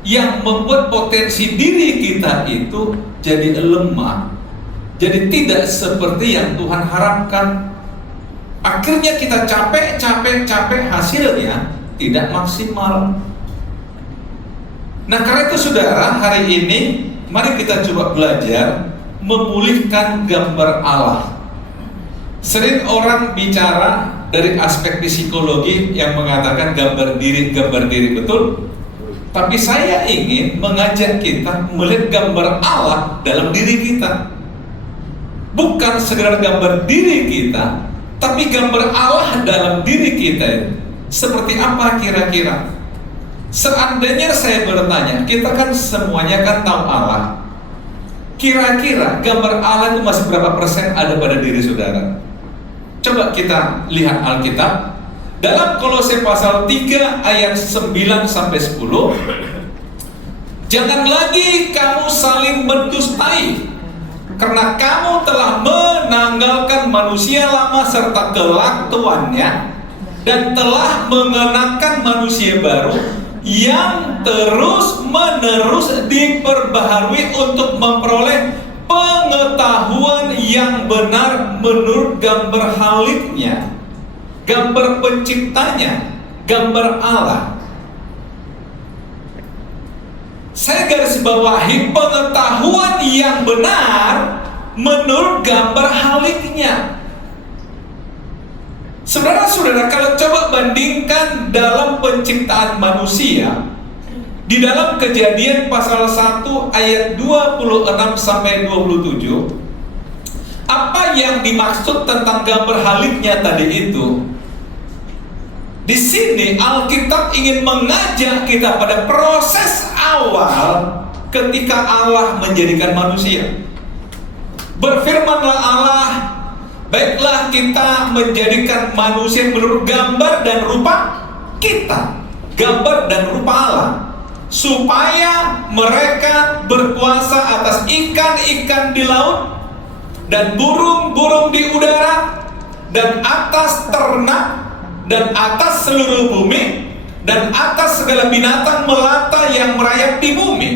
yang membuat potensi diri kita itu jadi lemah, jadi tidak seperti yang Tuhan harapkan. Akhirnya kita capek, hasilnya tidak maksimal. Nah, karena itu saudara, hari ini mari kita coba belajar memulihkan gambar Allah. Sering orang bicara dari aspek psikologi yang mengatakan gambar diri, betul? Tapi saya ingin mengajak kita melihat gambar Allah dalam diri kita. Bukan sekedar gambar diri kita, tapi gambar Allah dalam diri kita. Seperti apa kira-kira? Seandainya saya bertanya, kita kan semuanya kan tahu Allah. Kira-kira gambar Allah itu masih berapa persen ada pada diri saudara? Coba kita lihat Alkitab. Dalam Kolose pasal 3 ayat 9-10, jangan lagi kamu saling mendustai, karena kamu telah menanggalkan manusia lama serta kelaktuannya, dan telah mengenakan manusia baru yang terus-menerus diperbaharui untuk memperoleh pengetahuan yang benar menurut gambar haliknya, gambar penciptanya, gambar Allah. Saya garis bawahi pengetahuan yang benar menurut gambar haliknya. Saudara-saudara, kalau coba bandingkan dalam penciptaan manusia, di dalam Kejadian pasal 1 ayat 26-27, apa yang dimaksud tentang gambar haliknya tadi itu? Di sini Alkitab ingin mengajak kita pada proses awal ketika Allah menjadikan manusia. Berfirmanlah Allah, baiklah kita menjadikan manusia menurut gambar dan rupa kita, gambar dan rupa Allah, supaya mereka berkuasa atas ikan-ikan di laut dan burung-burung di udara dan atas ternak dan atas seluruh bumi dan atas segala binatang melata yang merayap di bumi.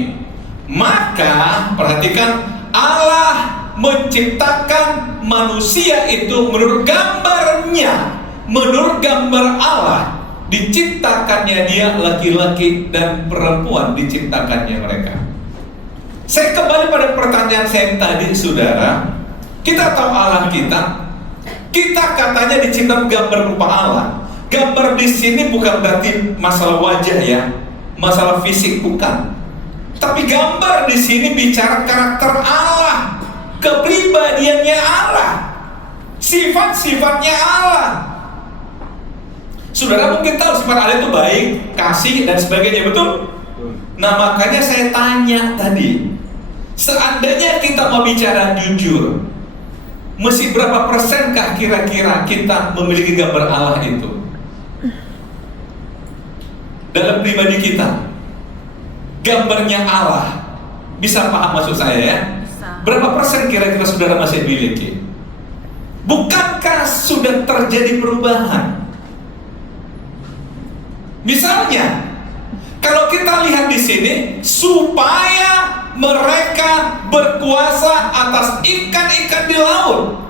Maka perhatikan, Allah menciptakan manusia itu menurut gambarnya, menurut gambar Allah. Diciptakannya dia laki-laki dan perempuan, diciptakannya mereka. Saya kembali pada pertanyaan saya tadi, saudara. Kita tahu Allah kita katanya diciptakan gambar rupa Allah. Gambar di sini bukan berarti masalah wajah ya, masalah fisik bukan. Tapi gambar di sini bicara karakter Allah, kepribadiannya Allah, sifat-sifatnya Allah. Saudara mungkin tahu sifat Allah itu baik, kasih dan sebagainya, betul? Nah, makanya saya tanya tadi, seandainya kita mau bicara jujur, mesti berapa persenkah kira-kira kita memiliki gambar Allah itu dalam pribadi kita? Gambarnya Allah, bisa paham maksud saya ya? Berapa persen kira-kira saudara masih miliki? Bukankah sudah terjadi perubahan? Misalnya, kalau kita lihat di sini, supaya mereka berkuasa atas ikan-ikan di laut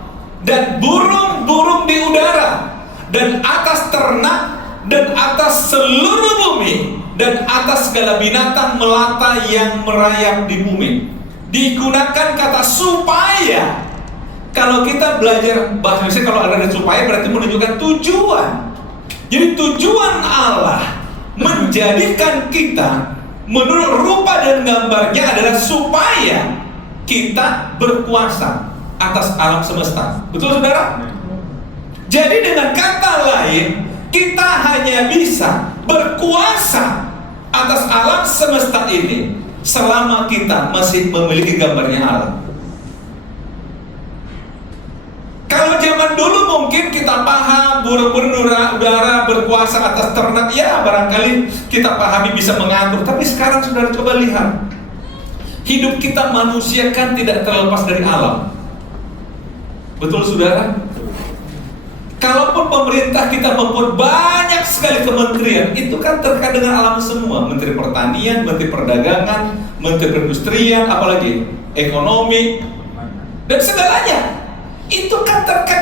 dan burung-burung di udara dan atas ternak dan atas seluruh bumi dan atas segala binatang melata yang merayap di bumi. Digunakan kata supaya. Kalau kita belajar bahasa Indonesia, kalau ada supaya berarti menunjukkan tujuan. Jadi tujuan Allah menjadikan kita menurut rupa dan gambarnya adalah supaya kita berkuasa atas alam semesta. Betul saudara? Jadi dengan kata lain, kita hanya bisa berkuasa atas alam semesta ini selama kita masih memiliki gambarnya Allah. Kalau zaman dulu mungkin kita paham burung-burung udara berkuasa atas ternak, ya barangkali kita pahami bisa mengatur. Tapi sekarang saudara coba lihat, hidup kita manusia kan tidak terlepas dari alam. Betul saudara? Kalaupun pemerintah kita membuat banyak sekali kementerian, itu kan terkait dengan alam semua. Menteri Pertanian, Menteri Perdagangan, Menteri Perindustrian, apalagi ekonomi, dan segalanya. Itu kan terkait